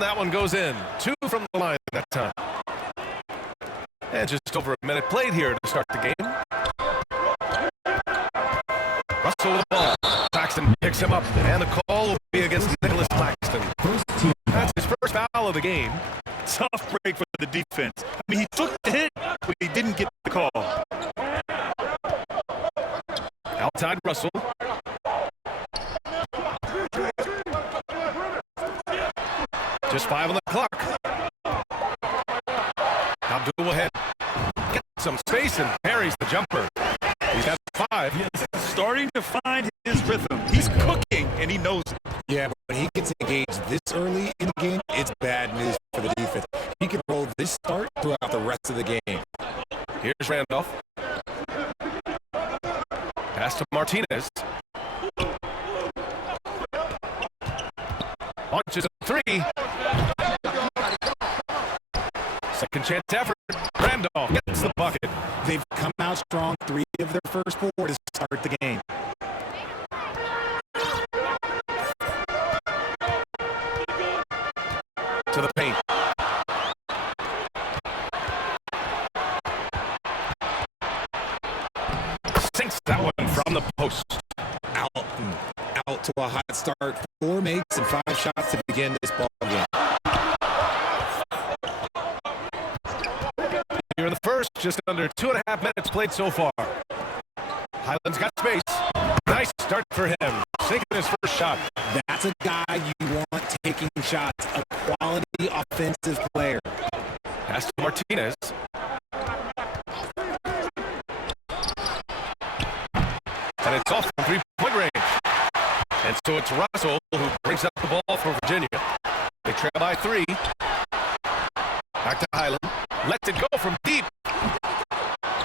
And that one goes in. 2 from the line that time. And just over a minute played here to start the game. Russell with the ball. Claxton picks him up, and the call will be against Nicholas Claxton. That's his first foul of the game. Tough break for the defense. I mean, he took the hit, but he didn't get the call. Outside Russell. Just 5 on the clock. Abdul ahead. Gets some space and parries the jumper. He's got 5. He's starting to find his rhythm. He's cooking, and he knows it. Yeah, but when he gets engaged this early in the game, it's bad news for the defense. He can roll this start throughout the rest of the game. Here's Randolph. Pass to Martinez. Launches a 3. Second chance effort. Randolph gets the bucket. They've come out strong 3 of their first 4 to start the game. To the paint. Sinks that one from the post. Out to a hot start. 4 makes and 5 shots to begin this ball game. Here in the first, just under 2.5 minutes played so far. Highland's got space. Nice start for him. Sinking his first shot. That's a guy you want taking shots. A quality offensive player. Pass to Martinez. And it's off from 3-point range. And so it's Russell who brings up the ball for Virginia. They trail by 3. Back to Highland. Lets it go from deep.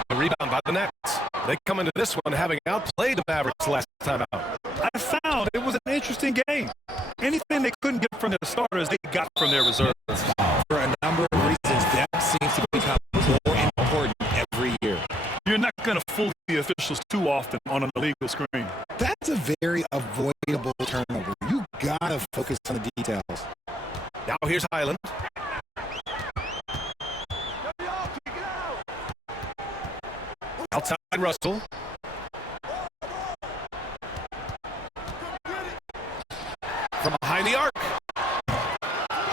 The rebound by the Nets. They come into this one having outplayed the Mavericks last time out. I found it was an interesting game. Anything they couldn't get from their starters, they got from their reserves. For a number of reasons, depth seems to become more important every year. You're not going to fool the officials too often on an illegal screen. That's a very avoidable turnover. You gotta focus on the details. Now here's Highland. Outside Russell. From behind the arc.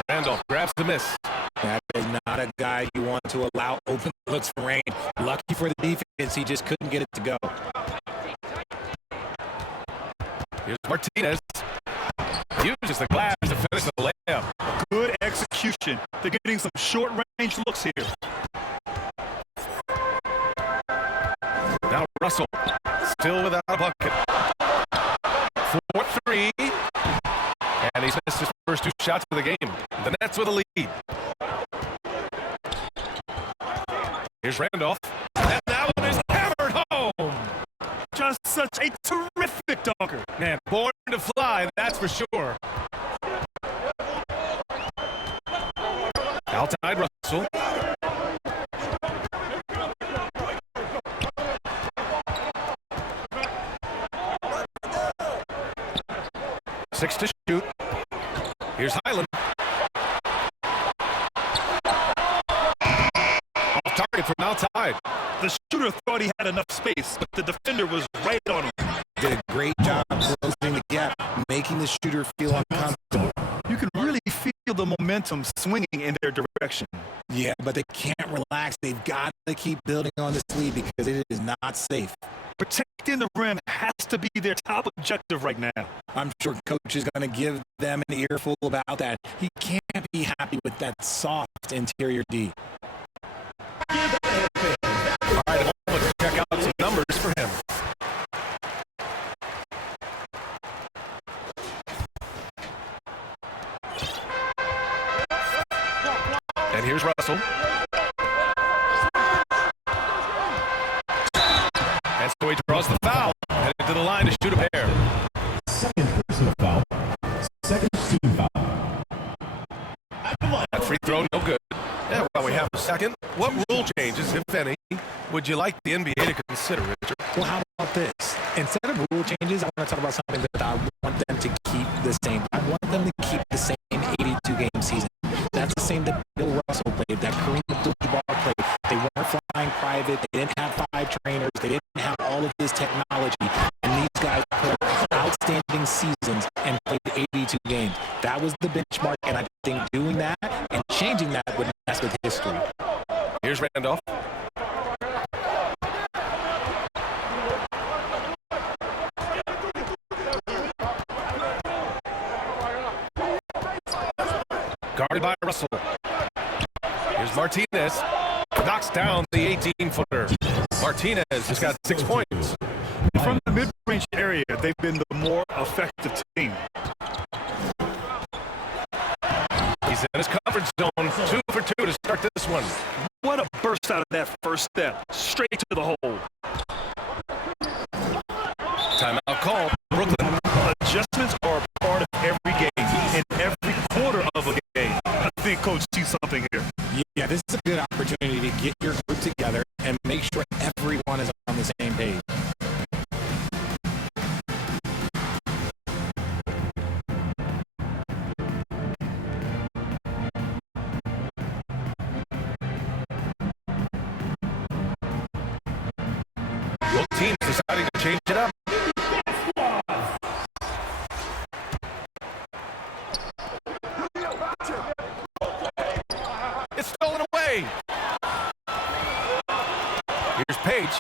Randolph grabs the miss. That is not a guy you want to allow open looks for rain. Lucky for the defense, he just couldn't get it to go. Here's Martinez. Uses the glass to finish the layup. Good execution. They're getting some short-range looks here. Now Russell, still without a bucket. 4-3. And he's missed his first 2 shots of the game. The Nets with a lead. Here's Randolph. And that one is hammered home. Just such a terrific dunker. Man, born to fly, that's for sure. Outside Russell. Six to shoot. Here's Highland. Off target from outside. The shooter thought he had enough space, but the defender was right on him. Did a great job closing the gap, making the shooter feel uncomfortable. You can really feel the momentum swinging in their direction. Yeah, but they can't relax. They've got to keep building on this lead because it is not safe. Protecting the rim has to be their top objective right now. I'm sure coach is going to give them an earful about that. He can't be happy with that soft interior D. All right, let's check out some numbers for him. And here's Russell. And so he draws the foul. Headed to the line to shoot a pair. Second personal foul. Second student foul. That free throw, no good. Yeah, well, we have a second. What rule changes, if any, would you like the NBA to consider, Richard? Well, how about this? Instead of rule changes, I want to talk about something that I want them to keep the same. I want them to keep the same 82-game season. was the benchmark, and I think doing that and changing that would mess with history. Here's Randolph. Guarded by Russell. Here's Martinez. Knocks down the 18-footer. Martinez has got 6 points. From the mid-range area, they've been the more effective team. He's in his comfort zone. 2 for 2 to start this one. What a burst out of that first step. Straight to the hole. Timeout call. Brooklyn. Adjustments are a part of every game. In every quarter of a game, I think Coach sees something here. Yeah, this is a good opportunity to get your group together and make sure everyone is on the same page. Both teams deciding to change it up. It's stolen away. Here's Page.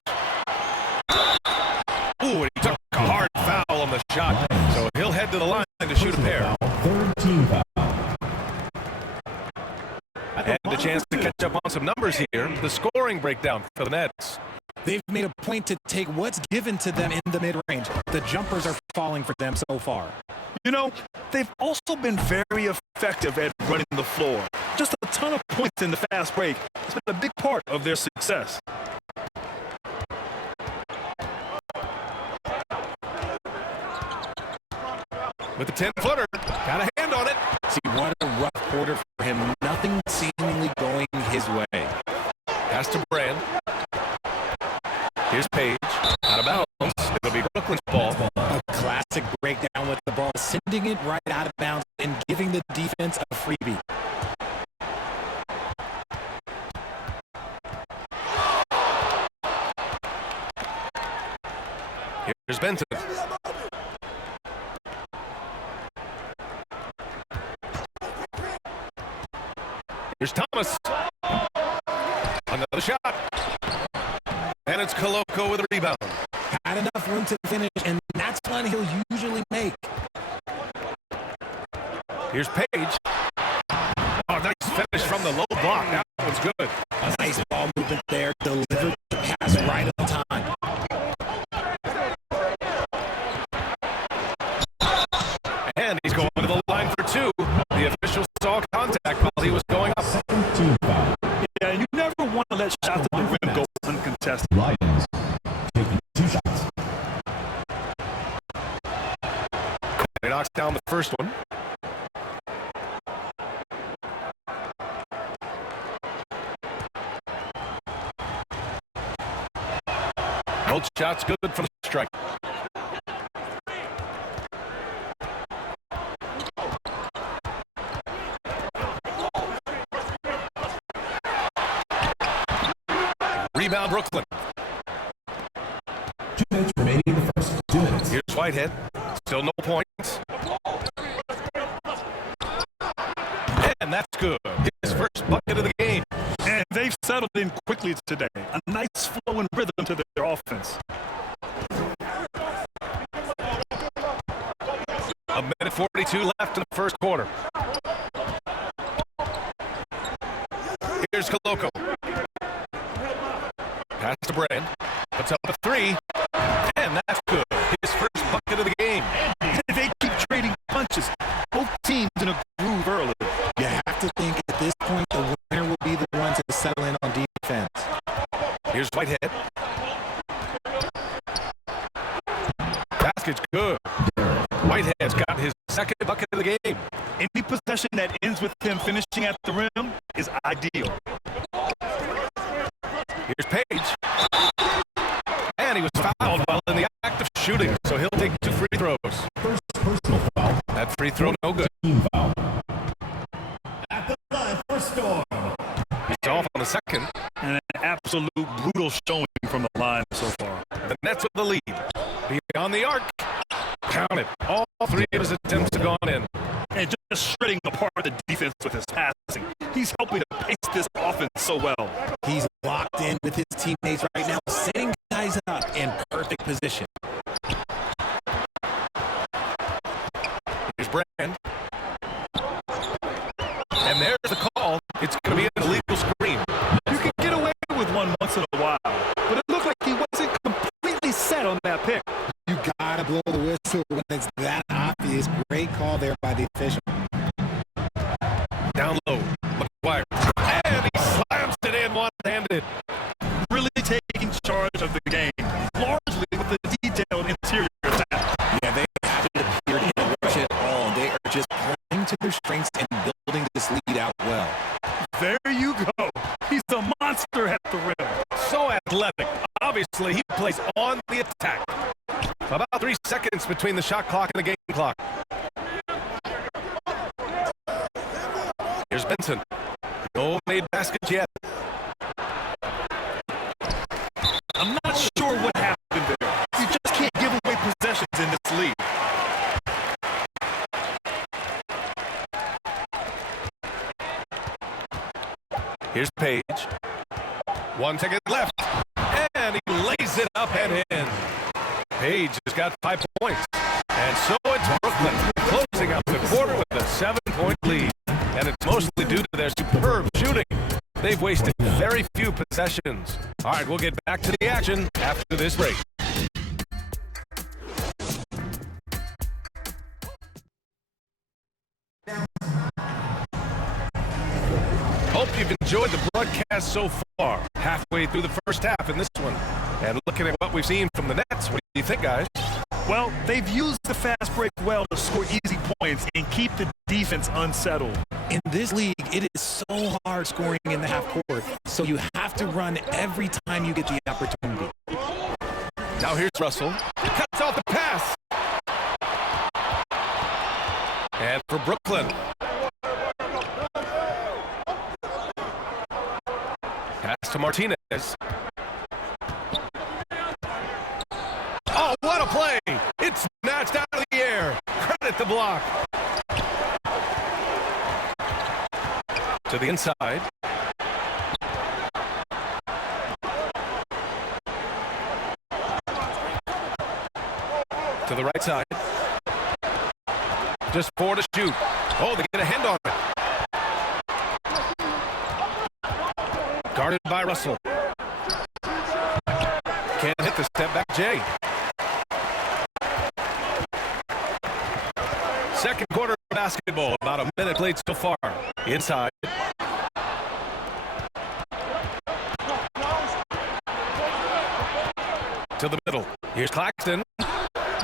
Ooh, and he took a hard foul on the shot. So he'll head to the line to shoot a pair. Third team foul. And a chance to catch up on some numbers here. The scoring breakdown for the Nets. They've made a point to take what's given to them in the mid-range. The jumpers are falling for them so far. You know, they've also been very effective at running the floor. Just a ton of points in the fast break. It's been a big part of their success. With the 10-footer, got a hand on it. See, what a rough quarter for him. Nothing seemingly going his way. Pass to Brand. Here's Page. Out of bounds. It'll be Brooklyn's ball. A classic breakdown with the ball, sending it right out of bounds and giving the defense a freebie. Here's Benton. Here's Thomas. Another shot. And it's Koloko with a rebound. Had enough room to finish, and that's one he'll usually make. Here's Page. Oh, nice finish from the low block. That one's good. A nice ball movement there. Delivered the pass right on time. And he's going to the line for 2. The official saw contact while he was going up. Second team foul. Yeah, you never want to let shots at the rim go uncontested. Lions taking 2 shots. He knocks down the first one. Both shots good from the strike. Rebound Brooklyn. 2 minutes remaining in the first 2 minutes. Here's Whitehead. Still no points. And that's good. His first bucket of the game. And they've settled in quickly today. A nice flow and rhythm to their offense. A minute 42 left in the first quarter. Here's Koloko. Pass to Brand. Puts up a 3. And that's good. His first bucket of the game. They keep trading punches. Both teams in a groove early. You have to think at this point the winner will be the one to settle in on defense. Here's Whitehead. Basket's good. Whitehead's got his second bucket of the game. Any possession that ends with him finishing at the rim is ideal. Here's Page. And he was fouled while in the act of shooting, so he'll take 2 free throws. First personal foul. That free throw no good. Team foul. At the line for Storm. He's off on the second. And an absolute brutal showing from the line so far. The Nets with the lead. Beyond the arc. Count it. All 3 of his attempts have gone in. and just shredding apart the defense with his passing. He's helping to pace this offense so well. He's locked in with his teammates right now, setting guys up in perfect position. Here's Brand. And there's the call. It's going to be an illegal screen. You can get away with one once in a while, but it looked like he wasn't completely set on that pick. You gotta blow the whistle when it's that obvious. Great call there by the official. Down low, McGuire. And he slams it in one-handed. Really taking charge of the game, largely with the detailed interior attack. Yeah, they haven't appeared to rush it at all. They are just playing to their strengths and building this lead out well. There you go. He's a monster at the rim. So athletic. Obviously, he plays on the attack. About 3 seconds between the shot clock and the game clock. Here's Benson. No made basket yet. I'm not sure what happened there. You just can't give away possessions in this league. Here's Page. 1 second left. And he lays it up and in. Page has got 5 points. And so it's Brooklyn closing out the quarter with a 7-point lead. And it's mostly due to their superb shooting. They've wasted very few possessions. All right, we'll get back to the action after this break. Hope you've enjoyed the broadcast so far. Halfway through the first half in this one. And looking at what we've seen from the Nets, what do you think, guys? Well, they've used the fast break well to score easy points and keep the defense unsettled. In this league, it is so hard scoring in the half court, so you have to run every time you get the opportunity. Now here's Russell. Cuts off the pass. And for Brooklyn. Pass to Martinez. Oh, what a play! It's snatched out of the air. Credit the block. To the inside. To the right side. Just 4 to shoot. Oh, they get a hand on it. Guarded by Russell. Can't hit the step back Jay. Second quarter of basketball. About a minute played so far. Inside. To the middle. Here's Claxton.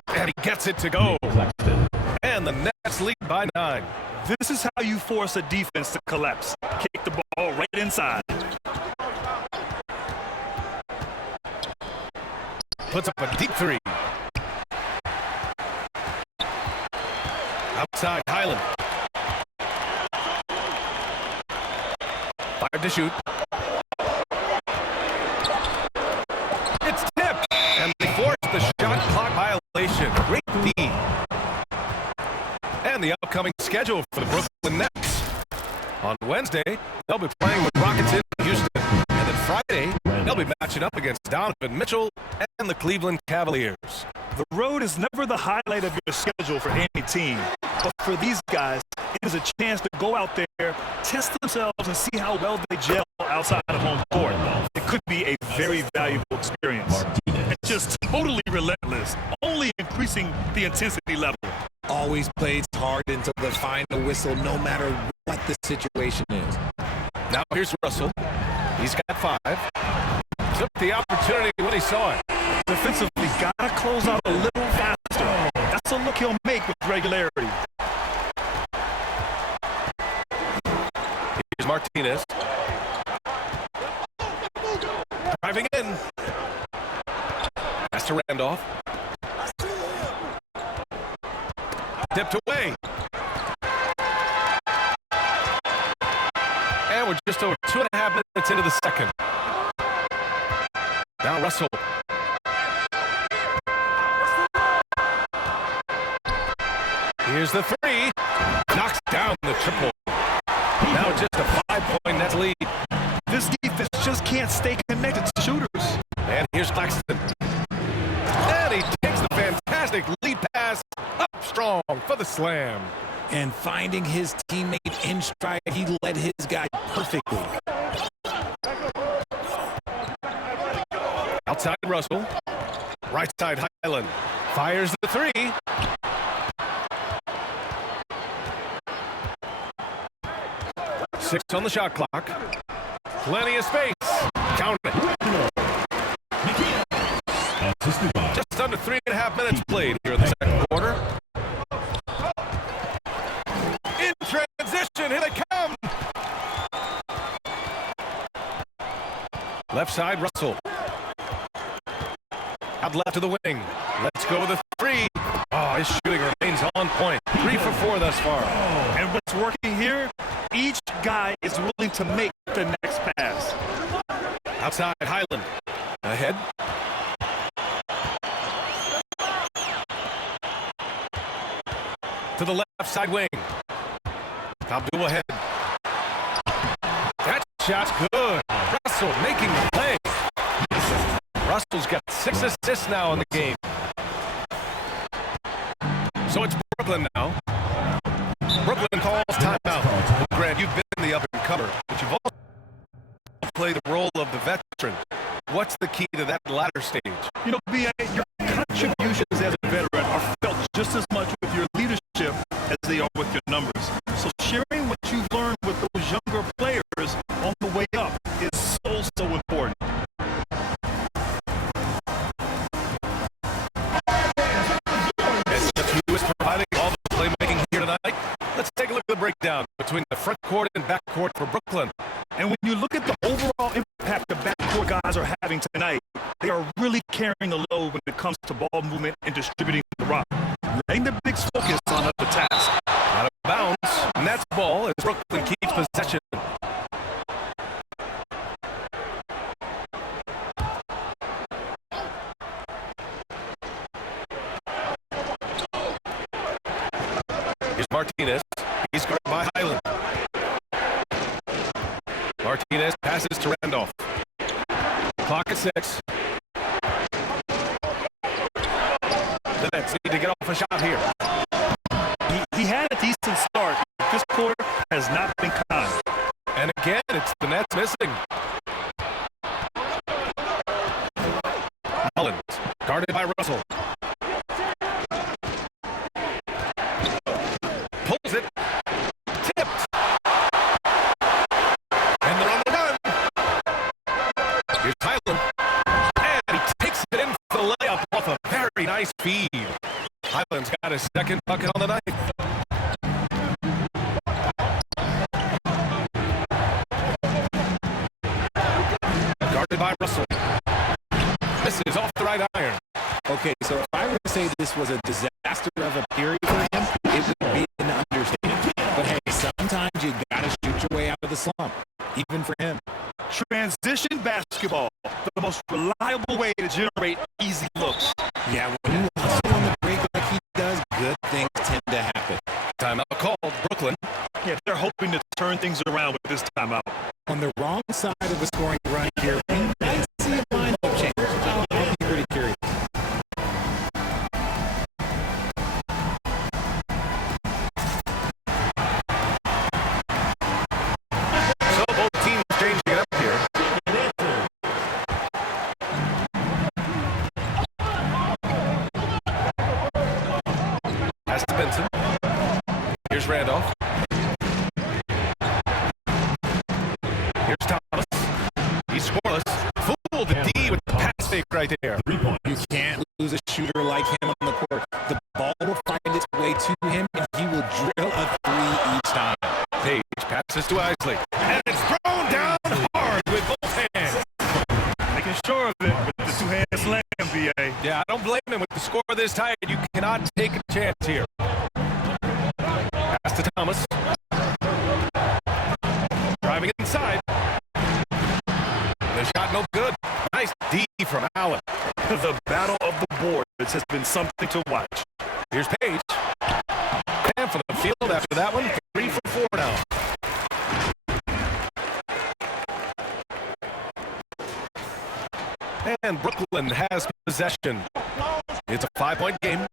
And he gets it to go. And the Nets lead by 9. This is how you force a defense to collapse. Kick the ball right inside. Puts up a deep 3. Outside Highland. 5 to shoot. It's tipped. And they force the shot clock violation. Great D. And the upcoming schedule for the Brooklyn Nets. On Wednesday, they'll be playing with Rockets in Houston. And then Friday, they'll be matching up against Donovan Mitchell and the Cleveland Cavaliers. The road is never the highlight of your schedule for any team. But for these guys, it is a chance to go out there, test themselves, and see how well they gel outside of home court. It could be a very valuable experience. And just totally relentless, only increasing the intensity level. Always plays hard until they find a whistle, no matter what the situation is. Now here's Russell. He's got 5. Took the opportunity when he saw it. Defensively, gotta close out a little faster. That's a look he'll make with regularity. Here's Martinez. Driving in. Pass to Randolph. Tipped away. And we're just over 2.5 minutes into the second. Now Russell. Here's the 3. Knocked down the triple. Now just a 5-point net lead. This defense just can't stay connected to shooters. And here's Claxton. And he takes the fantastic lead pass up strong for the slam. And finding his teammate in stride, he led his guy perfectly. Outside Russell. Right side Highland. Fires the three. Six on the shot clock. Plenty of space. Count it. Just under 3.5 minutes played here in the second quarter. In transition, here they come. Left side, Russell. Out left to the wing. Let's go with a three. Oh, his shooting remains on point. 3 for 4 thus far. And what's working here, each guy is willing to make the next pass. Outside, Highland. Ahead. To the left side wing. Abdul ahead. That shot's good. Russell making the play. Russell's got 6 assists now in the game. So it's Brooklyn now. Brooklyn calls timeout. Grant, you've been the up and comer, but you've also played the role of the veteran. What's the key to that latter stage? You know, B.A., your contributions as a veteran are felt just as much with your leadership as they are with your numbers. So sharing what you've learned with those younger players on the way up is so important. SFU is providing all the playmaking here tonight. Let's take a look at the breakdown between the front court and back court for Brooklyn. And when you look at the overall impact the backcourt guys are having tonight, they are really carrying the load when it comes to ball movement and distributing the rock. Letting the bigs focus on other tasks. Out of bounds. Nets ball as Brooklyn keeps possession. Here's Martinez. He's guarded by Highland. Martinez passes to Randolph. Clock at 6. The Nets need to get off a shot here. He had a decent start. This quarter has not been kind. And again, it's the Nets missing. Mullins, guarded by Russell. Pulls it. Tipped. And they're on the run. Here's Highland. And he takes it in for the layup off a very nice feed. Highland's got his second bucket on the night. Guarded by Russell. This is off the right iron. Okay, so if I were to say this was a disaster of a period for him, it would be an understatement. But hey, sometimes you gotta shoot your way out of the slump, even for him. Transition basketball, the most reliable way to generate easy looks. Yeah, when you hustle on the break like he does, good things tend to happen. Timeout called, Brooklyn. Yeah, they're hoping to turn things around with this timeout. On the wrong side of a scoring run here, we might see a lineup change. I'll be pretty curious. So both teams changing it up here. Pass to Benson. Here's Randolph. Here's Thomas. He's scoreless. Fooled the D with the pass fake right there. 3 points. You can't lose a shooter like him on the court. The ball will find its way to him, and he will drill a three each time. Page passes to Isley. And it's thrown down hard with both hands. Making sure of it with the two-hand slam, B.A. Yeah, I don't blame him with the score this tight. You cannot take a chance here. Pass to Thomas. Driving inside. The shot no good. Nice D from Allen. The battle of the boards has been something to watch. Here's Page. And for the field after that one, 3 for Brooklyn has possession. It's a 5-point game.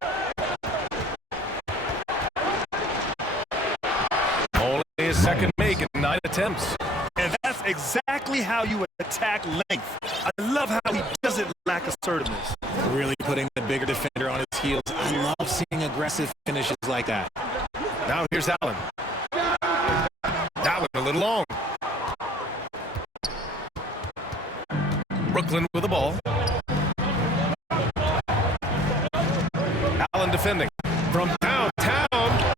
Only his second make in 9 attempts. And that's exactly how you attack length. I love how he doesn't lack assertiveness. Really putting the bigger defender on his heels. I love seeing aggressive finishes like that. Now here's Allen. That was a little long. Brooklyn with the ball. Allen defending from downtown.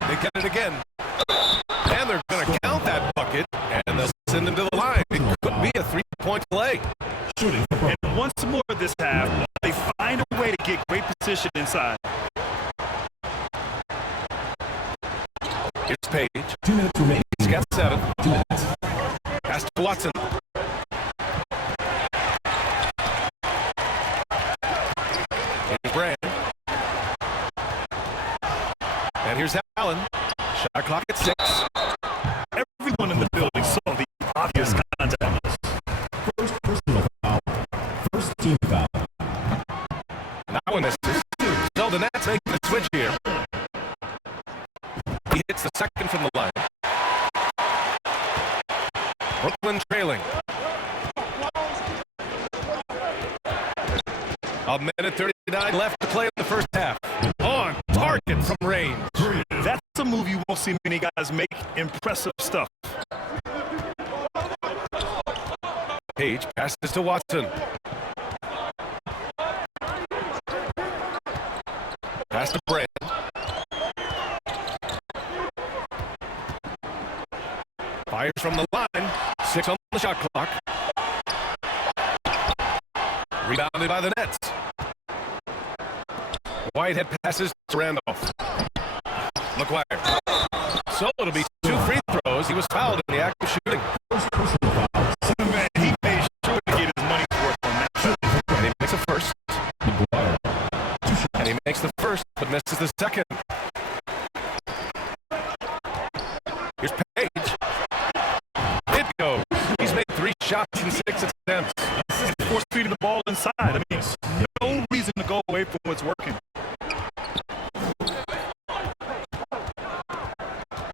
They get it again. And they're going to count that bucket, and they'll send him to the line. It could be a 3-point play. And once more this half, they find a way to get great position inside. Here's Page. 2 minutes remaining. He's got 7. 2 minutes. Pass to Watson. Here's Brand. And here's Allen. Shot clock at 6. Everyone in the building saw the obvious contact. First personal foul. First team foul. That one misses. So the Nets make the switch here. He hits the second from the line. Brooklyn trailing. A minute 39 left to play in the first half. On target from range. That's a move you won't see many guys make. Impressive stuff. Page passes to Watson. Pass to Brand. Fires from the line. 6 on the shot clock. Rebounded by the Nets. Whitehead passes to Randolph. McGuire. So it'll be 2 free throws. He was fouled in the act of shooting. First personal foul. Man, he made sure to get his money's worth on that. And he makes a first. McGuire. And he makes the first, but misses the second. Here's Page. It goes. He's made 3 shots in 6 attempts. Force feeding the ball inside. I mean, no reason to go away from what's working.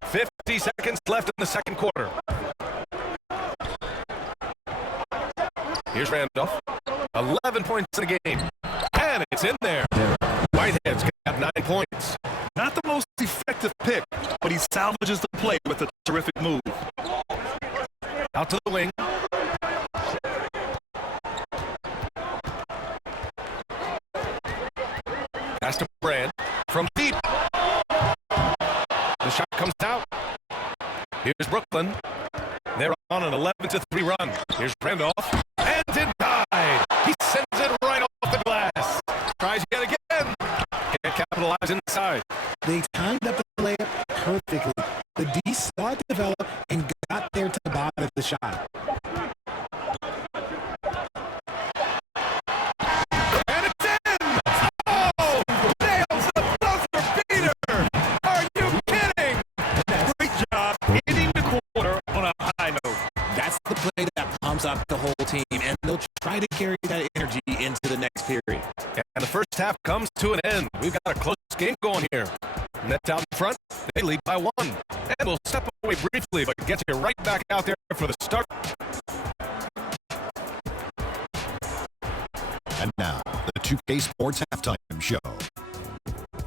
50 seconds left in the second quarter. Here's Randolph. 11 points in the game. And it's in there. Whitehead's got 9 points. Not the most effective pick, but he salvages the play with a terrific move. Out to the wing. Pass to Brand from deep. The shot comes out. Here's Brooklyn. They're on an 11-3 run. Here's Randolph. And denied. He sends it right off the glass. Tries yet again. Can't capitalize inside. They timed up the layup perfectly. The D saw it develop and got there to the bottom of the shot. And it's in! Oh! Nails the buzzer beater! Are you kidding? Great job ending the quarter on a high note. That's the play that pumps up the whole team, and they'll try to carry that energy into the next period. And the first half comes to an end. We've got a close game going here. Nets out in front. They lead by 1. And we'll step away briefly, but get you right back out there for the start. And now, the 2K Sports Halftime Show.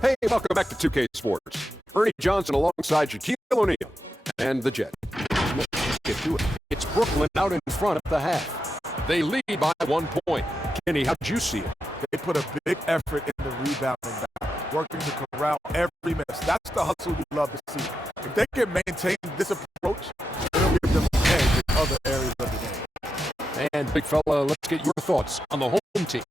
Hey, welcome back to 2K Sports. Ernie Johnson alongside Shaquille O'Neal and the Jet. Let's get to it. It's Brooklyn out in front of the half. They lead by 1 point. Kenny, how'd you see it? They put a big effort in the rebounding back, working to corral every miss. That's the hustle we love to see. If they can maintain this approach, it'll give them an edge in other areas of the game. And, big fella, let's get your thoughts on the home team.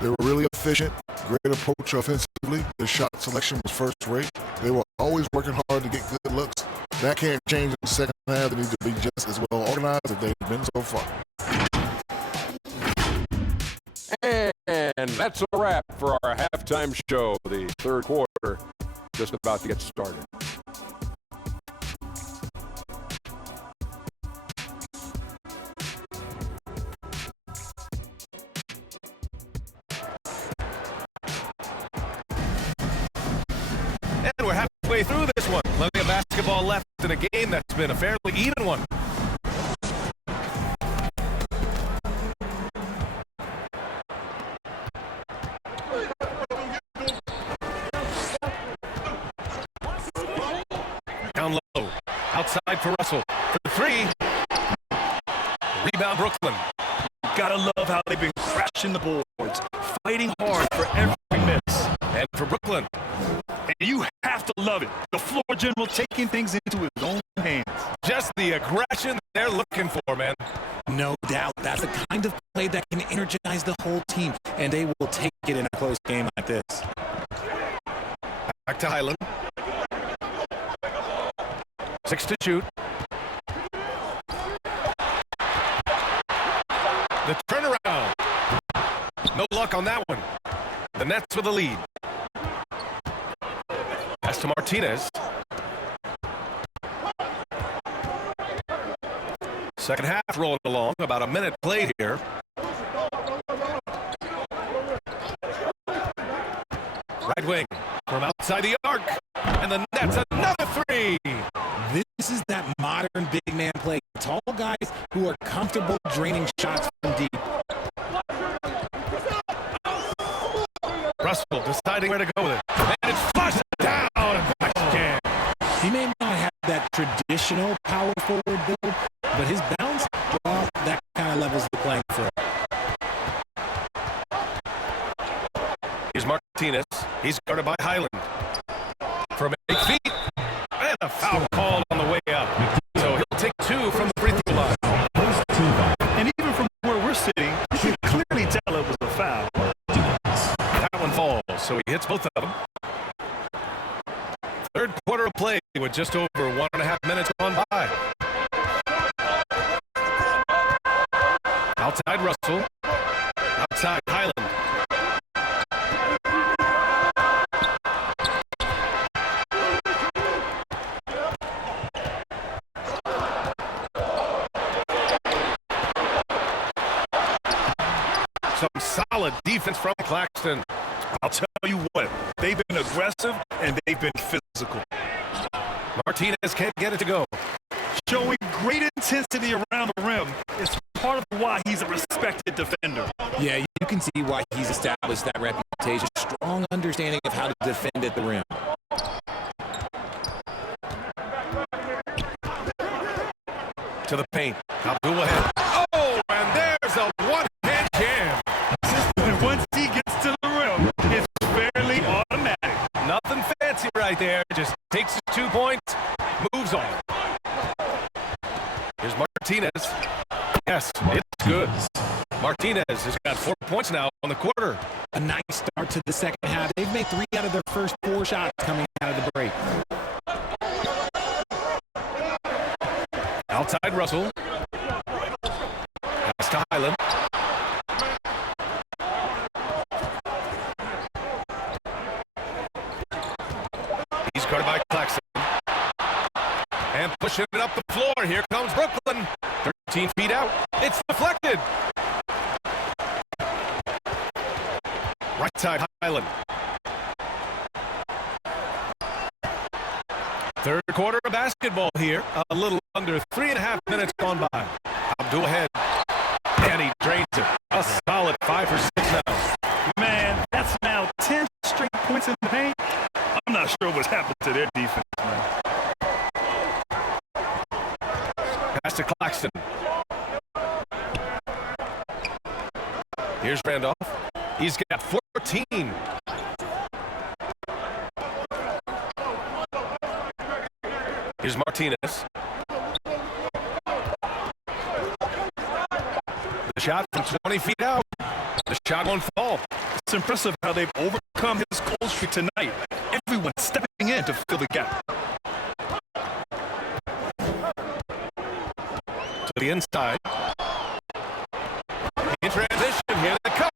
They were really efficient, great approach offensively. Their shot selection was first rate. They were always working hard to get good looks. That can't change in the second half. They need to be just as well organized as they've been so far. And that's a wrap for our halftime show. The third quarter just about to get started. And we're halfway through this one. Plenty of basketball left in a game that's been a fairly even one. Down low. Outside for Russell. For three. Rebound Brooklyn. Gotta love how they've been crashing the boards, fighting hard for every miss. And for Brooklyn. And you have to love it. The floor general taking things into his own hands. Just the aggression they're looking for, man. No doubt. That's the kind of play that can energize the whole team, and they will take it in a close game like this. Back to Highland. 6 to shoot. The turnaround. No luck on that one. The Nets with the lead. Pass to Martinez. Second half rolling along. About a minute played here. Right wing from outside the arc. And the Nets another three. This is that modern big man play. Tall guys who are comfortable draining shots from deep. Russell deciding where to go with it. And it's flushed down. Again. He may not have that traditional power forward build, but his bounce, well, that kind of levels the playing field. Here's Martinez. He's guarded by Highland. From 8 feet. And a foul called on the way up. So he'll take 2 from the free throw line. And even from where we're sitting, you can clearly tell it was a foul. That one falls, so he hits both of them. Third quarter of play with just over 1.5 minutes gone by. Outside Russell. Outside Highland. Some solid defense from Claxton. I'll tell you what, they've been aggressive and they've been physical. Martinez can't get it to go. Showing great intensity around the rim is part of why he's a respected defender. Yeah, you can see why he's established that reputation. Strong understanding of how to defend at the rim. To the paint. Abdul ahead. Oh, and there's a one-hand jam. And once he gets to the rim, it's fairly automatic. Nothing fancy right there. Just takes his 2 points, moves on. Here's Martinez. Yes, it's good. Martinez has got 4 points now on the quarter. A nice start to the second half. They've made 3 out of their first 4 shots coming out of the break. Outside Russell. Pass to Highland. He's guarded by Claxton. And pushing it up the floor. Here comes Brooklyn. 13 feet out. It's deflected. Right side Highland. Third quarter of basketball here. A little under 3.5 minutes gone by. Abdul ahead. And he drains it. A solid 5 for 6 now. Man, that's now 10 straight points in the paint. I'm not sure what's happened to their defense, man. Pass to Claxton. Here's Randolph. He's got 14. Here's Martinez. The shot from 20 feet out. The shot won't fall. It's impressive how they've overcome his cold streak tonight. Everyone stepping in to fill the gap. To the inside. In transition, here they come.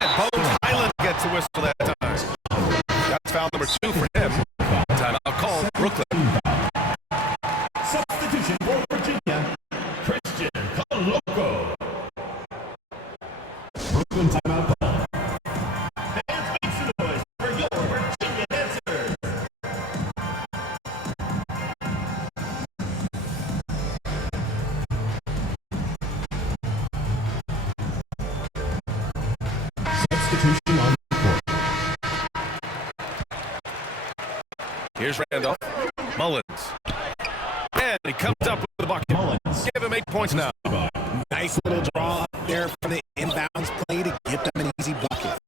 And Bones Highland gets a whistle that time. That's foul number 2 for him. Timeout called Brooklyn. Substitution for Virginia, Christian Coloco. Brooklyn timeout call. Fans, make some noise for your Virginia dancer. substitution on the court. Here's Randolph. Mullins. And he comes up with the bucket. Mullins. Give him 8 points now. Nice little draw up there from the inbounds play to get them an easy bucket.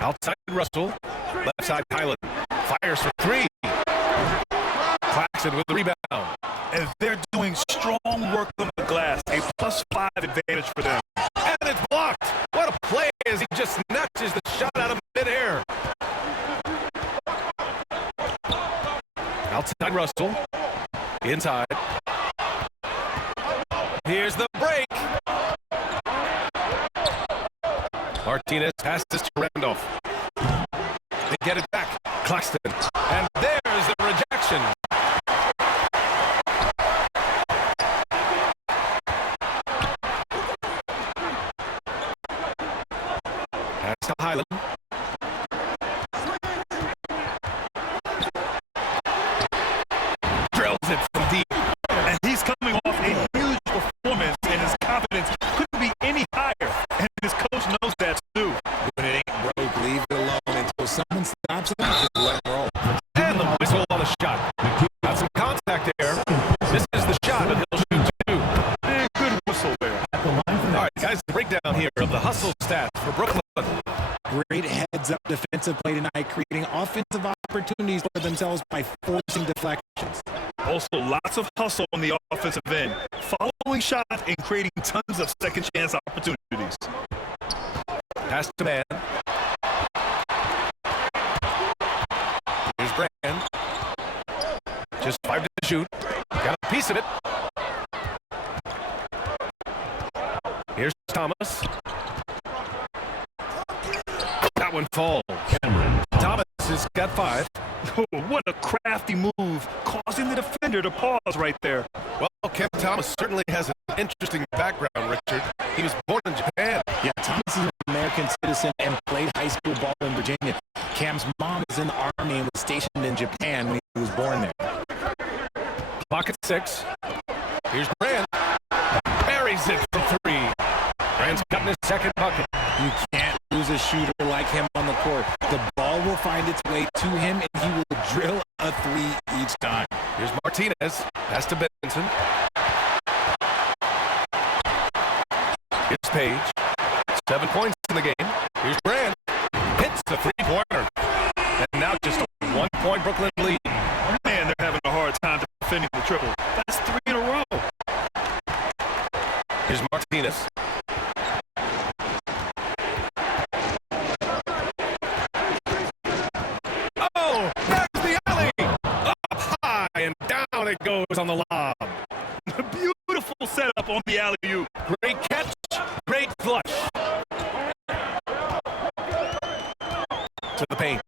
Outside Russell. Left side Highland. Fires for 3. Claxton with the rebound. And they're doing strong work on the glass. A +5 advantage for them. And it's blocked. What a play as he just snatches the shot out of midair. Outside Russell. Inside. Here's the break. Martinez passes to Randolph. They get it back. Claxton. And there's the rejection. Pass to Highland. Drills it from deep. And he's coming off a huge performance, and his confidence couldn't be any higher. And his coach knows that too. When it ain't broke, leave it alone until someone stops him. Just let him roll. And the whistle on the shot. Got some contact there. This is the shot, but he'll shoot 2. And good whistle there. All right, guys, the breakdown here of the hustle stats for Brooklyn. Great heads-up defensive play tonight, creating offensive opportunities for themselves by forcing deflections. Also, lots of hustle on the offensive end, following shots and creating tons of second chance opportunities. Pass to man. Here's Brand. Just 5 to shoot. Got a piece of it. Here's Thomas. That one falls. Thomas has got 5. Oh, what a crafty move, causing the defender to pause right there. Well, Cam Thomas certainly has an interesting background, Richard. He was born in Japan. Yeah, Thomas is an American citizen and played high school ball in Virginia. Cam's mom was in the Army and was stationed in Japan when he was born there. Clock at 6. Here's Brand. Buries it for 3. Brand's gotten his second bucket. You can't lose a shooter like him on the court. The ball will find its way to him, and he will drill a 3 each time. Here's Martinez. Pass to Benson. Here's Page. 7 points in the game. Here's Brand. Hits the 3-pointer. And now just a 1-point Brooklyn lead. Man, they're having a hard time defending the triple. That's 3 in a row. Here's Martinez. Oh, there's the alley. Up high and down it goes on the lob. Beautiful setup on the alley-oop. Great catch, great flush. To the paint.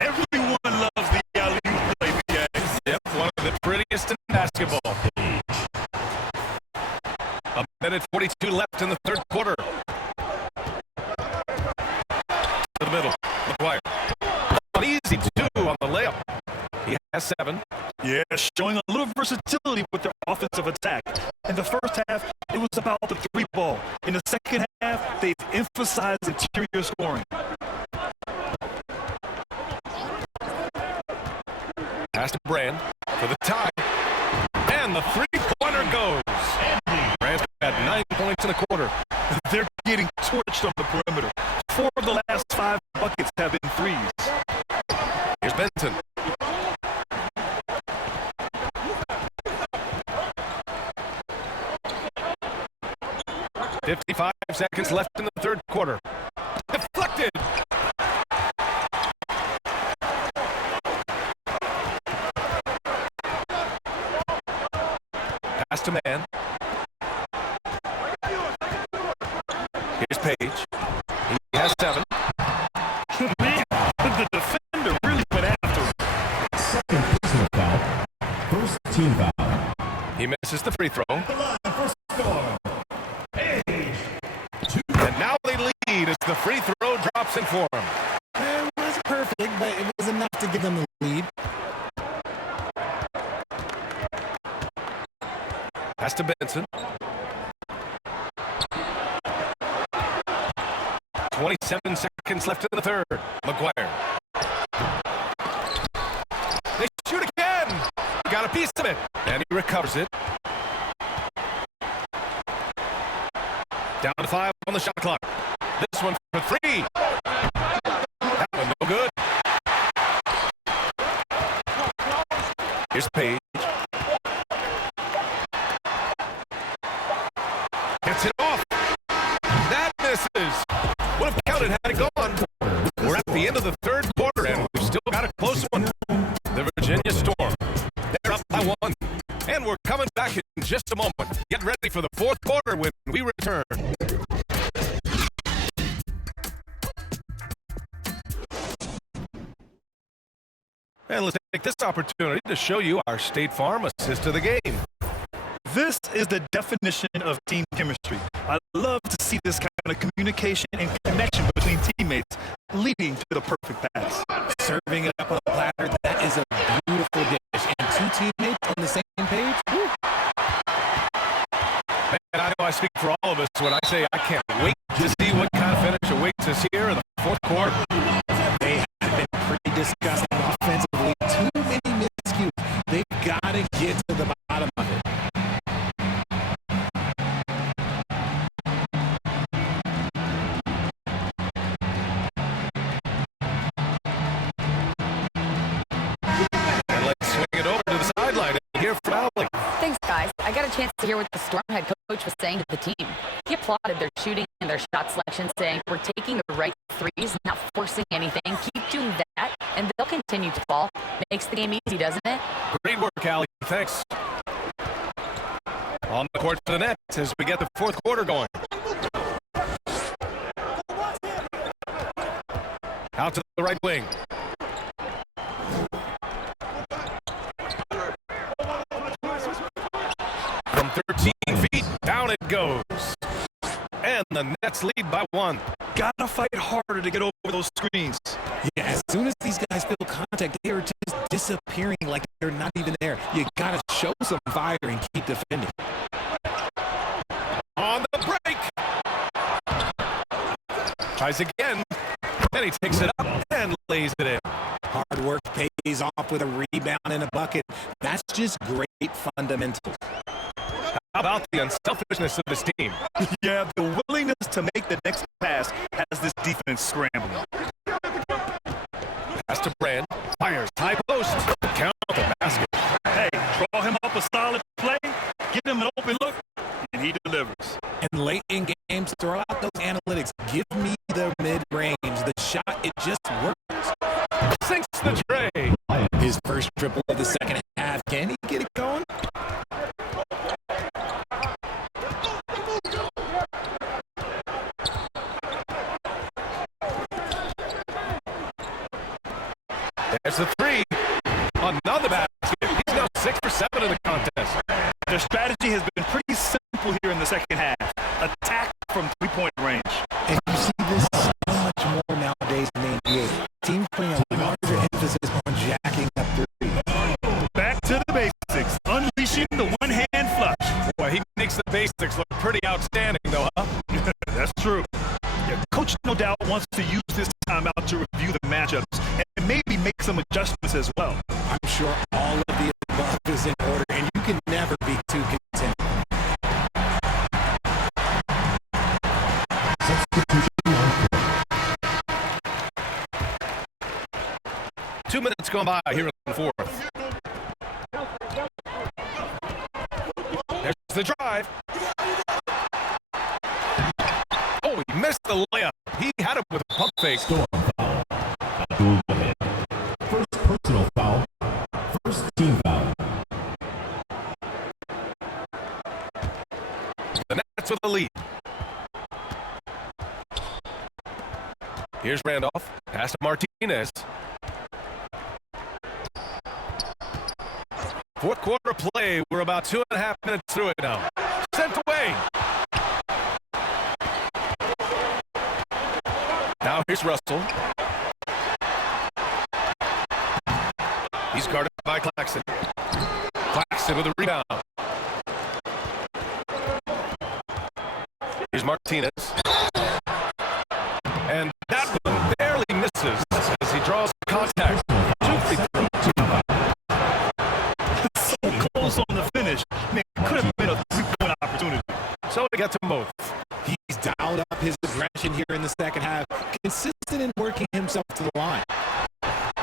Everyone loves the alley-oop play, guys. Yep, one of the prettiest in basketball. A minute 42 left in the third quarter. To the middle, McGuire. An easy 2 on the layup. He has 7. Yeah, showing a little versatility with their offensive attack. In the first half, it was about the 3 ball. In the second half, they've emphasized interior scoring. Pass to Brand for the tie. And the 3-pointer goes. Brand's got 9 points in the quarter. They're getting torched on the perimeter. 4 of the last 5 buckets have been 3s. Here's Benson. .55 seconds left in the third quarter. Deflected. Pass to man. Here's Page. He has 7. Man, the defender really went after him. Second personal foul. First team foul. He misses the free throw. First score. And now they lead as the free throw drops in for him. It wasn't perfect, but it was enough to give them the lead. Pass to Benson. 27 seconds left in the third. McGuire. They shoot again. He got a piece of it, and he recovers it. Down to 5 on the shot clock. This one for 3. That one no good. Here's Page. Gets it off. That misses. Would have counted had it gone. We're at the end of the third quarter, and we've still got a close one. The Virginia Storm. They're up by 1. And we're coming back in just a moment. Get ready for the fourth quarter when we return. And let's take this opportunity to show you our State Farm assist to the game. This is the definition of team chemistry. I love to see this kind of communication and connection between teammates leading to the perfect pass. Serving it up on the platter, that is a beautiful dish. And 2 teammates on the same page. Woo. Man, I know I speak for all of us when I say I can't wait to see what kind of finish awaits us here in the fourth quarter. They have been pretty disgusting offensively. Too many miscues. They've got to get to the bottom of it. And let's swing it over to the sideline and hear from Myleague. Thanks, guys. I got a chance to hear what the Storm head coach was saying to the team. He applauded their shooting and their shot selection, saying, "We're taking the right threes, not forcing anything. Keep doing that, and they'll continue to fall." Makes the game easy, doesn't it? Great work, Allie. Thanks. On the court for the Nets as we get the fourth quarter going. Out to the right wing. From 13 feet, down it goes. And the Nets lead by 1. Gotta fight harder to get over those screens. Yeah, as soon as these guys feel contact, they are just disappearing like they're not even there. You gotta show some fire and keep defending. On the break. Tries again. And he takes it up and lays it in. Hard work pays off with a rebound and a bucket. That's just great fundamentals. How about the unselfishness of this team? Yeah, the willingness to make the next pass has this defense scrambling. Pass to Brand. Fires. High post. Count the basket. Hey, draw him up a solid play, give him an open look, and he delivers. And late in games, throw out those analytics. Give me the mid-range. The shot, it just works. Sinks the tray. His first triple of the second half. Can he get it going? There's the 3. Another basket. He's now 6 for 7 in the contest. Their strategy has been pretty simple here in the second half. Attack from three-point range. And you see this so much more nowadays in the NBA. Teams putting a larger emphasis on jacking up threes. Back to the basics. Unleashing the one-hand flush. Boy, he makes the basics look pretty outstanding, though, huh? That's true. Yeah, Coach no doubt wants to use this timeout to review the matchups and maybe make some adjustments as well. I'm sure all of the above is in order, and you can never be too content. Substitution on court. 2 minutes gone by here in the fourth. There's the drive. Oh, he missed the layup. He had it with a pump fake. Storm foul. Abdul Wahid. First personal foul. First team foul. The Nets with the lead. Here's Randolph. Pass to Martinez. Fourth quarter play. We're about 2.5 minutes through it now. Sent away. Now here's Russell. He's guarded by Claxton. Claxton with a rebound. Here's Martinez. himself to the line.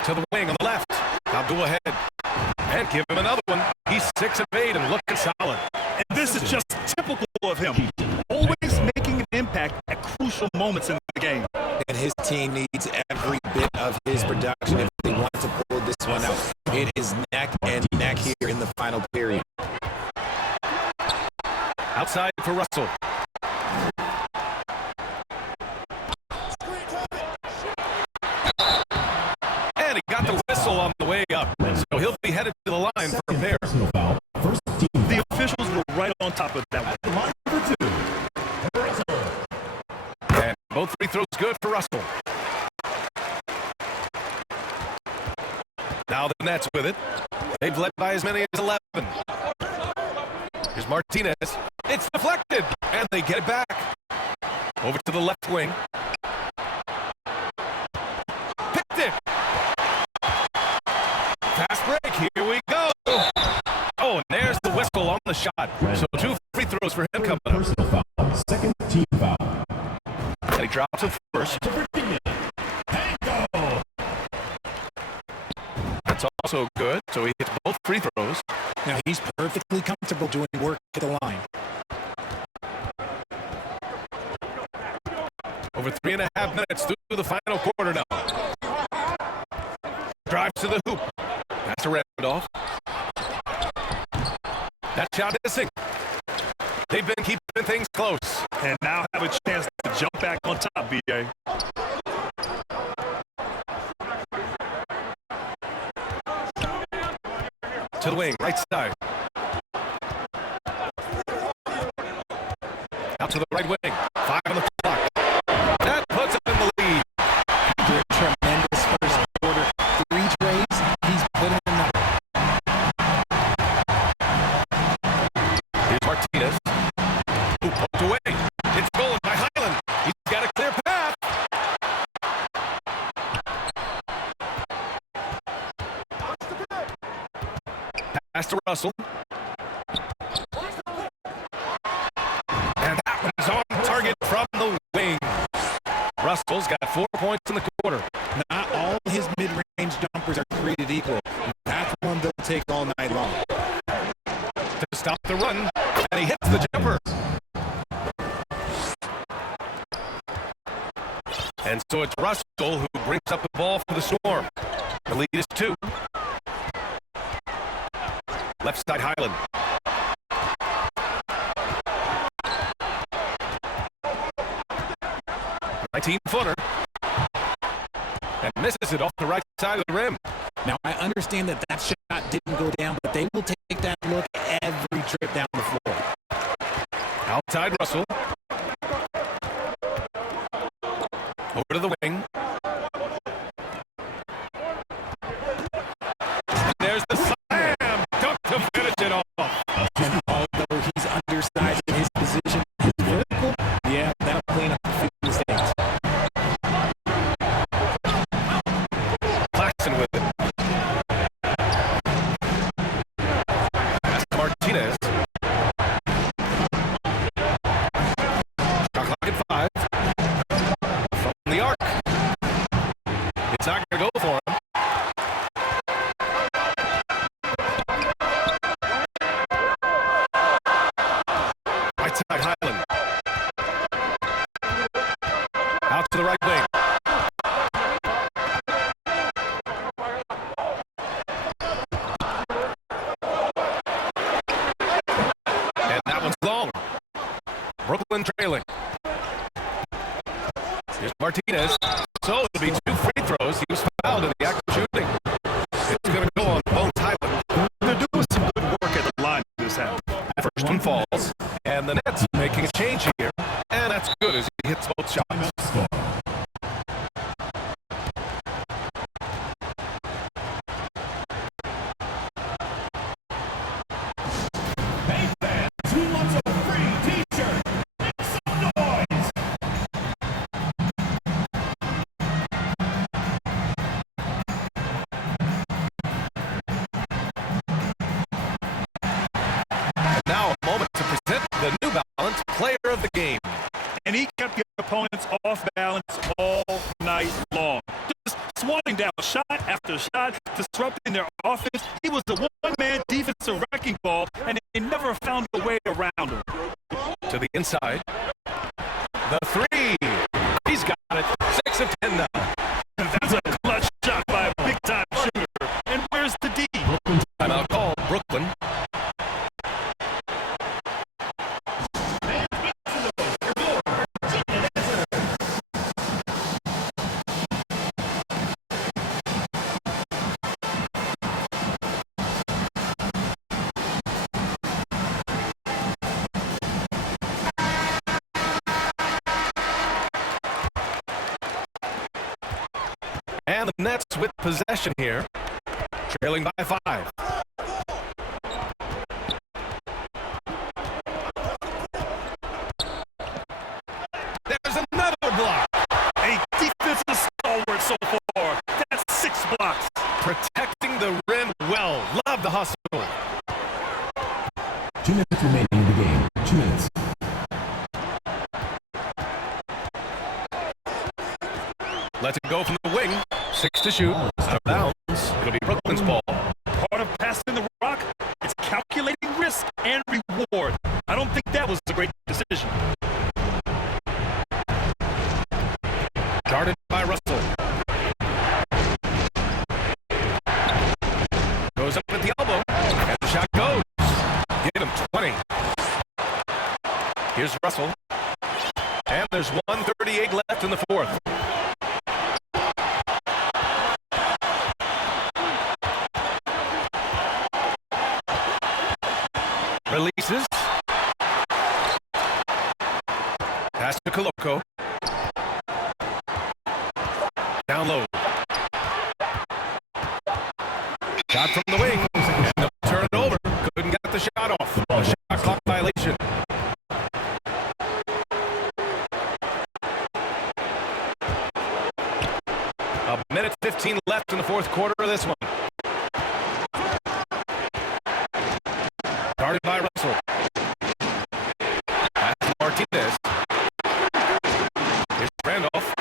To the wing on the left. Now go ahead and give him another one. He's 6 of 8 and looking solid. And this is just typical of him. Always making an impact at crucial moments in the game. And his team needs every bit of his production if they want to pull this one out. It is neck and neck here in the final period. Outside for Russell. And he got the whistle on the way up. So he'll be headed to the line for a pair. Personal foul. First team. The officials were right on top of that one. Line number 2. And both free throws good for Russell. Now the Nets with it. They've led by as many as 11. Here's Martinez. It's deflected, and they get it back. Over to the left wing. Picked it. Fast break. Here we go. Oh, and there's the whistle on the shot. So 2 free throws for him coming up. Personal foul. Second team foul. And he drops it first. That's also good. So he hits both free throws. Now he's perfectly comfortable doing work at the line. Over 3.5 minutes through the final quarter now. Drives to the hoop. Pass to Randolph. That shot missing. They've been keeping things close. And now have a chance to jump back on top, B.A. To the wing, right side. Out to the right wing. 5 on the clock. That puts him in the lead. After a tremendous first quarter, 3 trays, he's put in another. Here's Martinez. Who poked away. It's stolen by Highland. He's got a clear path. Pass to Russell. And that one's on target from the wing. Russell's got 4 points in the quarter. Not all his mid-range jumpers are created equal. That's one they'll take all night long. To stop the run, and he hits the jumper. And so it's Russell who brings up the ball for the Storm. The lead is 2. Left side Highland. Footer. And misses it off the right side of the rim. Now, I understand that that shot didn't go down, but they will take that look every trip down the floor. Outside Russell. Over to the wing. And there's the slam. Dunk to finish it off. And although he's undersized in his position, his vertical, yeah, that'll clean up a few mistakes. Claxton with it. That's Martinez. Shot clock at 5. From the arc. It's not going to go for him. Right side Highland. Out to the right wing. And that one's long. Brooklyn trailing. Here's Martinez. So it'll be 2 free throws. He was fouled in the act of shooting. It's going to go on both Highland. They're doing some good work at the line this half. First one falls. And the Nets making a change here. And that's good as he hits both shots. Hey fans, who wants a free t-shirt? Make some noise. knocking down shot after shot, disrupting their offense. He was a one-man defensive wrecking ball, and they never found a way around him. To the inside. The three. He's got it. 6 of 10 now. That's a clutch shot by a big-time shooter. And where's the D? Timeout call, Brooklyn. And the Nets with possession here, trailing by 5. There's another block. A defensive stalwart so far. That's 6 blocks. Protecting the rim well. Love the hustle. 2 minutes remaining in the game. 2 minutes. Lets it go from the wing. 6 to shoot. Out of bounds. It'll be Brooklyn's ball. Part of passing the rock, it's calculating risk and reward. I don't think that was a great decision. Guarded by Russell. Goes up at the elbow. And the shot goes. Get him 20. Here's Russell. And there's 1:38 left in the fourth. Releases. Pass to Koloko. Down low. Shot from the wing. And they'll turn it over. Couldn't get the shot off. A shot clock violation. A minute 15 left in the fourth quarter of this one. Guarded by Russell. Pass to Martinez. Here's Randolph.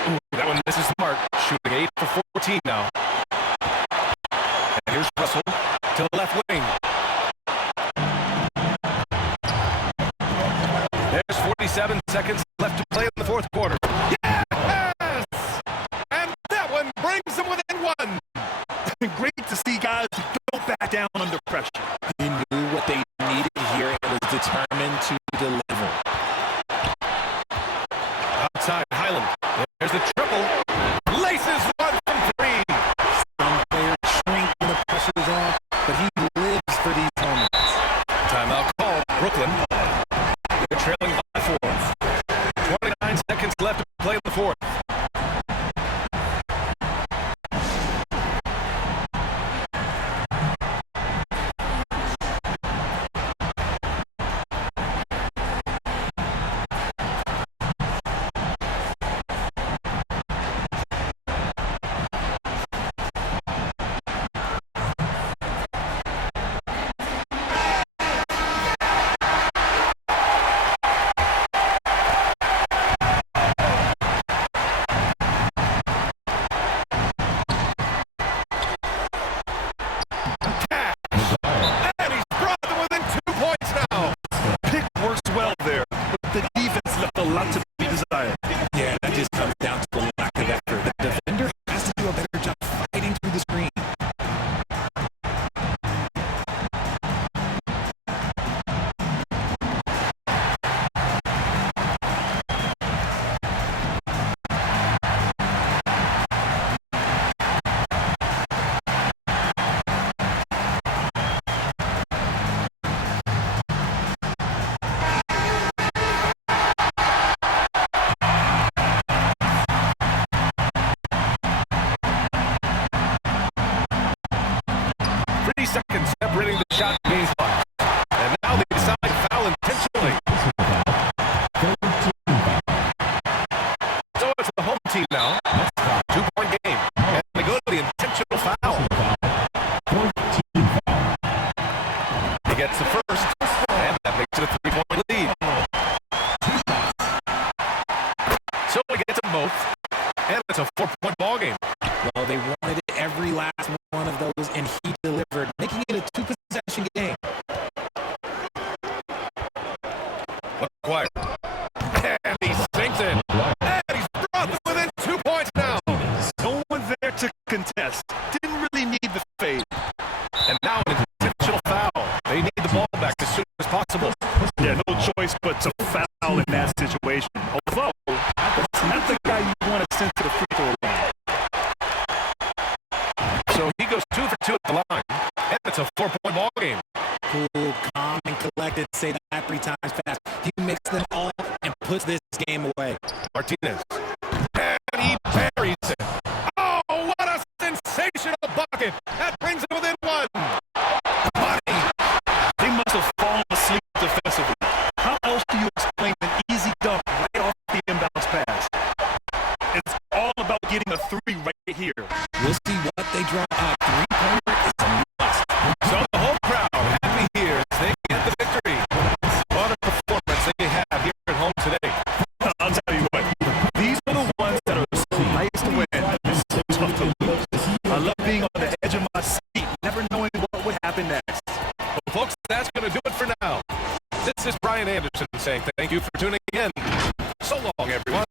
Ooh, that one misses the mark. Shooting 8 for 14 now. And here's Russell to the left wing. There's 47 seconds left to play in the fourth quarter. Yes! And that one brings them within 1. Great to see guys who don't back down under pressure. He knew what they needed here and was determined to deliver. Outside Highland. There's the triple. Laces one from 3. Some players shrink when the pressure's on, but he lives for these moments. Timeout call. Brooklyn. They're trailing by 4. 29 seconds left to play in the fourth. Seconds separating the shot gains line. And now they decide to foul intentionally. So it's the home team now. 2-point game. And they go to the intentional foul. He gets the first, and that makes it a 3-point lead. So he gets a moment. it's a 4-point ball game. Well, they wanted every last one of those, and he delivered, making it a 2-possession game. Quiet. And he sinks it. And he's brought them within 2 points now. No one there to contest. Didn't really need the fade. And now an intentional foul. They need the ball back as soon as possible. Yeah, no choice but to foul in that situation. Although, that's not the guy you want to send to the free throw line. So he goes 2 for 2 at the line. And it's a 4-point ball game. Cool, calm, and collected. Say that 3 times fast. He mixed them all and puts this game away. Martinez. And he buries it. Oh, what a sensational bucket. That brings him within 1. Money. They must have fallen asleep defensively. How else do you explain an easy dunk right off the inbounds pass? It's all about getting a 3 right here. We'll see what they draw up. 3-pointer is a must. So the whole crowd happy here as they get the victory. What a performance they have here at home today. I'll tell you what, these are the ones that are so nice to win and so tough to lose. I love being on the edge of my seat, never knowing what would happen next. Well, folks, that's going to do it for now. This is Brian Anderson saying thank you for tuning in. So long, everyone.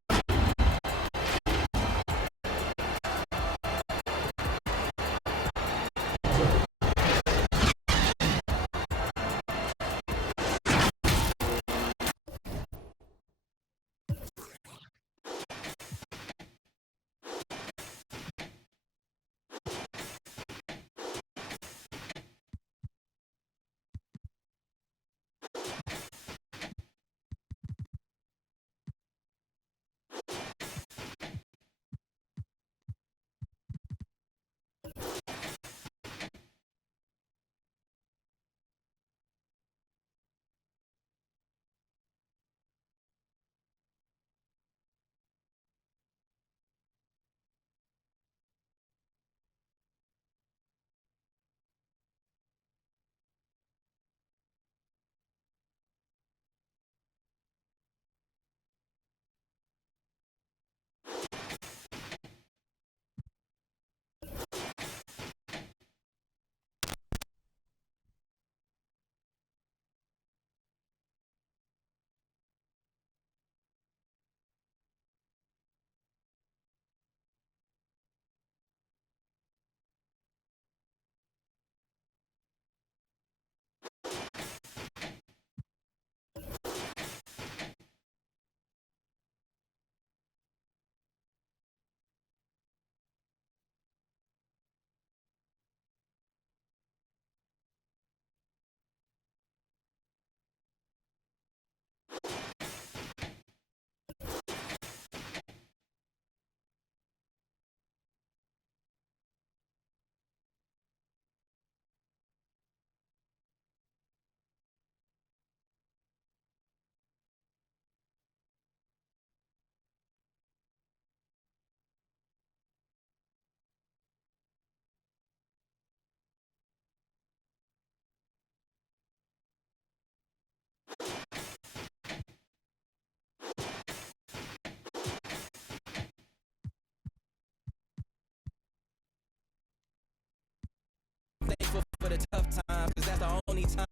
Thankful for the tough times, cause that's the only time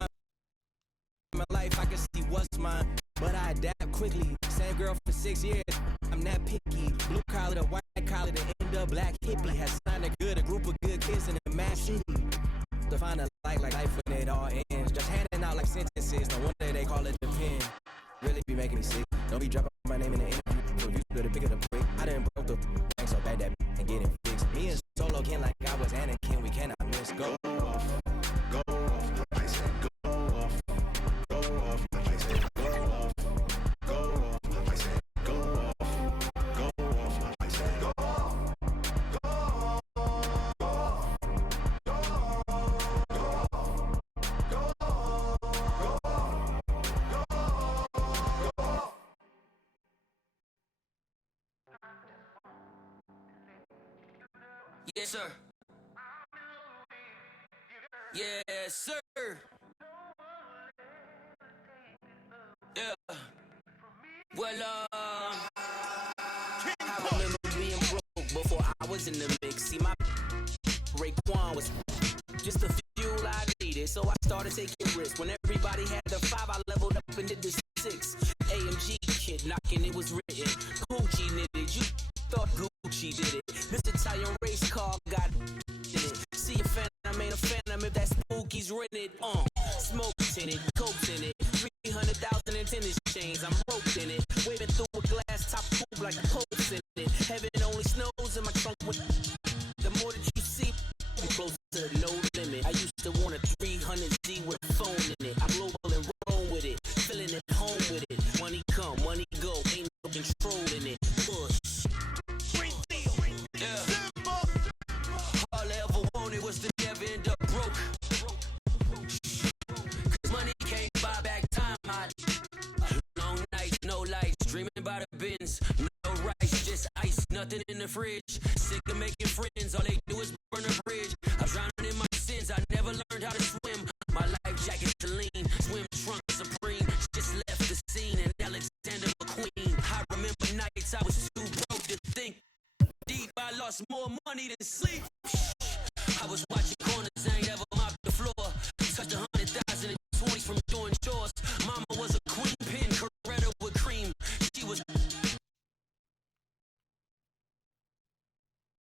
in my life I can see what's mine. But I adapt quickly. Same girl for 6 years. I'm not picky. Blue collar to white collar to end up black hippie. Has signed a group of good kids in the mass city. To find a life when it all ends. Just handing out like sentences. No wonder they call it the pen. Really be making me sick. Don't be dropping my name in the interview. So you better pick it up quick. I done broke the thing so bad that and get it fixed. Me and Solo can like I was Anakin. We cannot miss. Go off. Go off. I said go off. Go off. I said go off. Go off. I said go off. Go off. I said go off. Go off. Go off. Go off. Yes, sir. Yes, sir. Yeah. Well, I remember being broke, was in the mix. See, my Raekwon was just the fuel I needed, so I started taking risks. When everybody had the 5, I leveled up and did the 6. AMG kid knocking, it was written. Gucci knitted, you thought Gucci did it. This Italian race car got it. See a phantom, ain't a phantom if that spooky's rented. Smoke tinted, coke in it, 300,000 in tennis chains. I'm roped in it, waving through a glass top coupe like Pope's in it. Heaven only snows in my trunk with. The more that you see, you closer to no limit. I used to want a 300Z with a phone in it. I global and roll with it, feeling at home with it. Money come, money go, ain't no control in it. Push. Yeah. All I ever wanted was to never end up broke. Cause money can't buy back time. Long nights, no lights, dreaming about the bins. No rice, just ice, nothing in the fridge. Sick of making friends, all they do is burn a bridge. I'm drowning in my sins, I never learned how to swim. My life jacket's lean, swim trunk supreme. Just left the scene and Alexander McQueen. I remember nights I was too broke to think deep. I lost more money than sleep. I was watching corners, I ain't ever mopped the floor. Touched 100,000 in 20s from doing chores. Mama was a